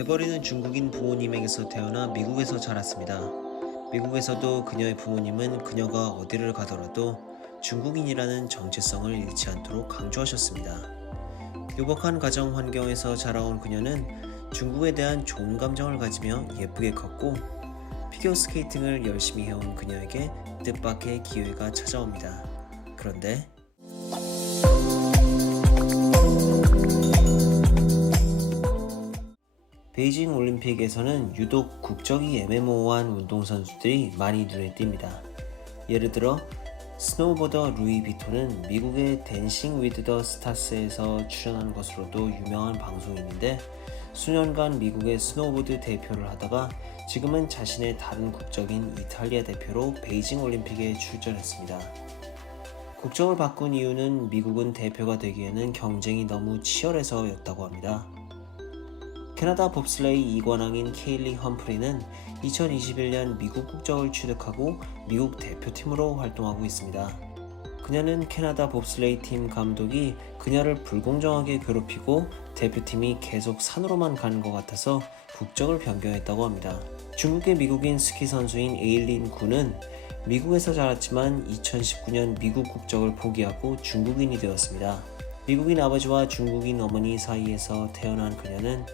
베버리는 중국인 부모님에게서 태어나 미국에서 자랐습니다. 미국에서도 그녀의 부모님은 그녀가 어디를 가더라도 중국인이라는 정체성을 잃지 않도록 강조하셨습니다. 유복한 가정 환경에서 자라온 그녀는 중국에 대한 좋은 감정을 가지며 예쁘게 컸고, 피겨스케이팅을 열심히 해온 그녀에게 뜻밖의 기회가 찾아옵니다. 그런데 베이징 올림픽에서는 유독 국적이 애매모호한 운동선수들이 많이 눈에 띕니다. 예를 들어 스노우보더 루이 비토는 미국의 댄싱 위드 더 스타스에서 출연한 것으로도 유명한 방송인인데, 수년간 미국의 스노우보드 대표를 하다가 지금은 자신의 다른 국적인 이탈리아 대표로 베이징 올림픽에 출전했습니다. 국적을 바꾼 이유는 미국은 대표가 되기에는 경쟁이 너무 치열해서였다고 합니다. 캐나다 봅슬레이 2관왕인 케일리 험프리는 2021년 미국 국적을 취득하고 미국 대표팀으로 활동하고 있습니다. 그녀는 캐나다 봅슬레이 팀 감독이 그녀를 불공정하게 괴롭히고 대표팀이 계속 산으로만 가는 것 같아서 국적을 변경했다고 합니다. 중국의 미국인 스키 선수인 에일린 구는 미국에서 자랐지만 2019년 미국 국적을 포기하고 중국인이 되었습니다. 미국인 아버지와 중국인 어머니 사이에서 태어난 그녀는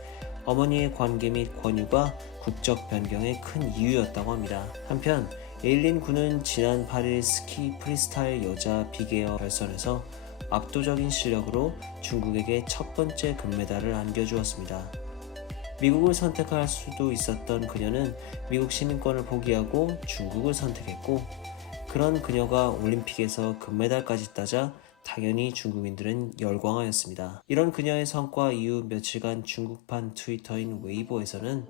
어머니의 관계 및 권유가 국적 변경의 큰 이유였다고 합니다. 한편 에일린 군은 지난 8일 스키 프리스타일 여자 빅에어 결선에서 압도적인 실력으로 중국에게 첫 번째 금메달을 안겨주었습니다. 미국을 선택할 수도 있었던 그녀는 미국 시민권을 포기하고 중국을 선택했고, 그런 그녀가 올림픽에서 금메달까지 따자 당연히 중국인들은 열광하였습니다. 이런 그녀의 성과 이후 며칠간 중국판 트위터인 웨이보에서는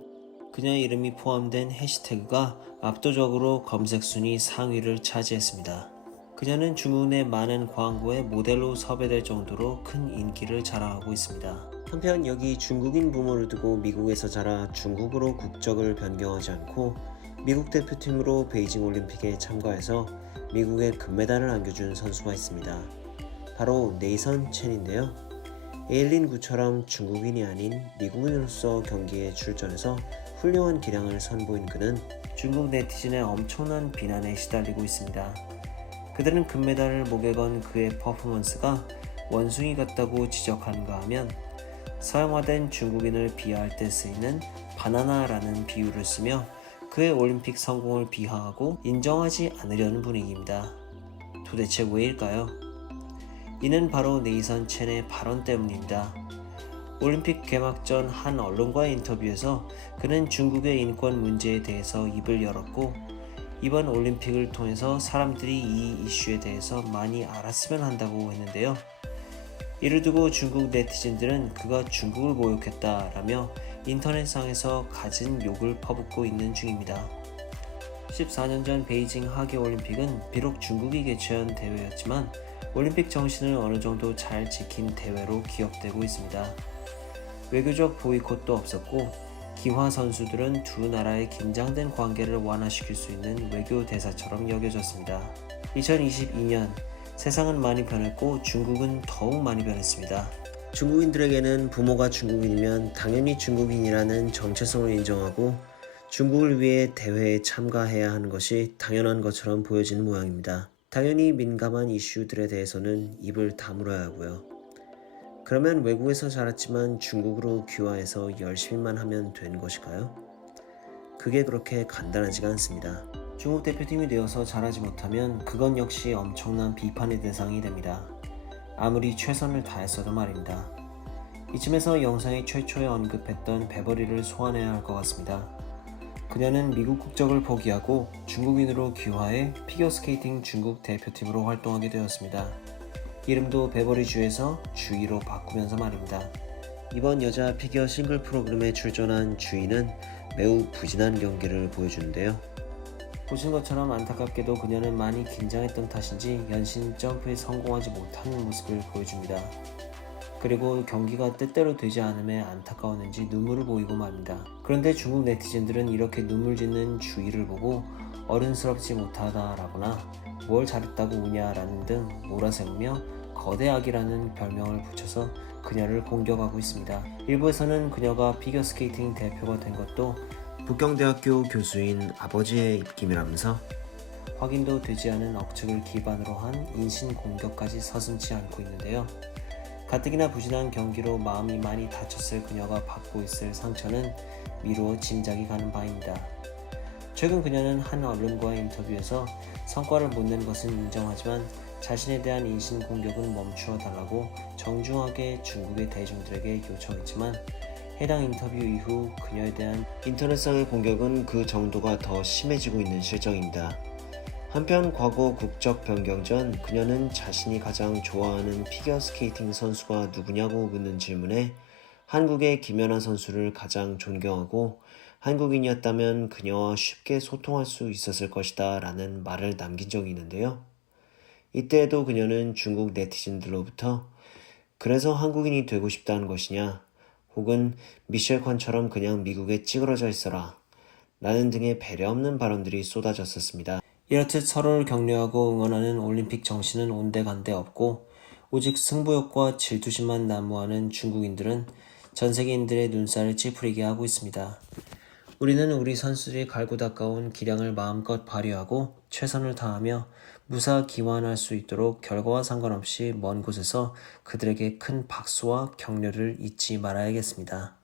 그녀의 이름이 포함된 해시태그가 압도적으로 검색 순위 상위를 차지했습니다. 그녀는 중국 내 많은 광고에 모델로 섭외될 정도로 큰 인기를 자랑하고 있습니다. 한편 여기 중국인 부모를 두고 미국에서 자라 중국으로 국적을 변경하지 않고 미국 대표팀으로 베이징 올림픽에 참가해서 미국에 금메달을 안겨준 선수가 있습니다. 바로 네이선 첸인데요. 에일린 구처럼 중국인이 아닌 미국인으로서 경기에 출전해서 훌륭한 기량을 선보인 그는 중국 네티즌의 엄청난 비난에 시달리고 있습니다. 그들은 금메달을 목에 건 그의 퍼포먼스가 원숭이 같다고 지적하는가 하면 서양화된 중국인을 비하할 때 쓰이는 바나나라는 비유를 쓰며 그의 올림픽 성공을 비하하고 인정하지 않으려는 분위기입니다. 도대체 왜일까요? 이는 바로 네이선 첸의 발언 때문입니다. 올림픽 개막 전 한 언론과의 인터뷰에서 그는 중국의 인권 문제에 대해서 입을 열었고, 이번 올림픽을 통해서 사람들이 이 이슈에 대해서 많이 알았으면 한다고 했는데요. 이를 두고 중국 네티즌들은 그가 중국을 모욕했다라며 인터넷상에서 갖은 욕을 퍼붓고 있는 중입니다. 14년 전 베이징 하계올림픽은 비록 중국이 개최한 대회였지만 올림픽 정신을 어느 정도 잘 지킨 대회로 기억되고 있습니다. 외교적 보이콧도 없었고, 기화 선수들은 두 나라의 긴장된 관계를 완화시킬 수 있는 외교 대사처럼 여겨졌습니다. 2022년 세상은 많이 변했고 중국은 더욱 많이 변했습니다. 중국인들에게는 부모가 중국인이면 당연히 중국인이라는 정체성을 인정하고 중국을 위해 대회에 참가해야 하는 것이 당연한 것처럼 보여지는 모양입니다. 당연히 민감한 이슈들에 대해서는 입을 다물어야 하고요. 그러면 외국에서 자랐지만 중국으로 귀화해서 열심히만 하면 되는 것일까요? 그게 그렇게 간단하지가 않습니다. 중국 대표팀이 되어서 잘하지 못하면 그건 역시 엄청난 비판의 대상이 됩니다. 아무리 최선을 다했어도 말입니다. 이쯤에서 영상의 최초에 언급했던 베버리를 소환해야 할 것 같습니다. 그녀는 미국 국적을 포기하고 중국인으로 귀화해 피겨스케이팅 중국 대표팀으로 활동하게 되었습니다. 이름도 베버리주에서 주희로 바꾸면서 말입니다. 이번 여자 피겨 싱글 프로그램에 출전한 주희는 매우 부진한 경기를 보여주는데요. 보신 것처럼 안타깝게도 그녀는 많이 긴장했던 탓인지 연신 점프에 성공하지 못하는 모습을 보여줍니다. 그리고 경기가 뜻대로 되지 않음에 안타까웠는지 눈물을 보이고 말입니다. 그런데 중국 네티즌들은 이렇게 눈물 짓는 주희를 보고 어른스럽지 못하다라거나 뭘 잘했다고 우냐라는 등 몰아세우며 거대 악이라는 별명을 붙여서 그녀를 공격하고 있습니다. 일부에서는 그녀가 피겨스케이팅 대표가 된 것도 북경대학교 교수인 아버지의 입김이라면서 확인도 되지 않은 억측을 기반으로 한 인신 공격까지 서슴지 않고 있는데요. 가뜩이나 부진한 경기로 마음이 많이 다쳤을 그녀가 받고 있을 상처는 미루어 짐작이 가는 바입니다. 최근 그녀는 한 언론과의 인터뷰에서 성과를 못 낸 것은 인정하지만 자신에 대한 인신 공격은 멈추어 달라고 정중하게 중국의 대중들에게 요청했지만 해당 인터뷰 이후 그녀에 대한 인터넷상의 공격은 그 정도가 더 심해지고 있는 실정입니다. 한편 과거 국적 변경 전 그녀는 자신이 가장 좋아하는 피겨스케이팅 선수가 누구냐고 묻는 질문에 한국의 김연아 선수를 가장 존경하고 한국인이었다면 그녀와 쉽게 소통할 수 있었을 것이다 라는 말을 남긴 적이 있는데요. 이때에도 그녀는 중국 네티즌들로부터 그래서 한국인이 되고 싶다는 것이냐 혹은 미셸 콘처럼 그냥 미국에 찌그러져 있어라 라는 등의 배려 없는 발언들이 쏟아졌었습니다. 이렇듯 서로를 격려하고 응원하는 올림픽 정신은 온데간데 없고 오직 승부욕과 질투심만 난무하는 중국인들은 전 세계인들의 눈살을 찌푸리게 하고 있습니다. 우리는 우리 선수들이 갈고 닦아온 기량을 마음껏 발휘하고 최선을 다하며 무사기환할 수 있도록 결과와 상관없이 먼 곳에서 그들에게 큰 박수와 격려를 잊지 말아야겠습니다.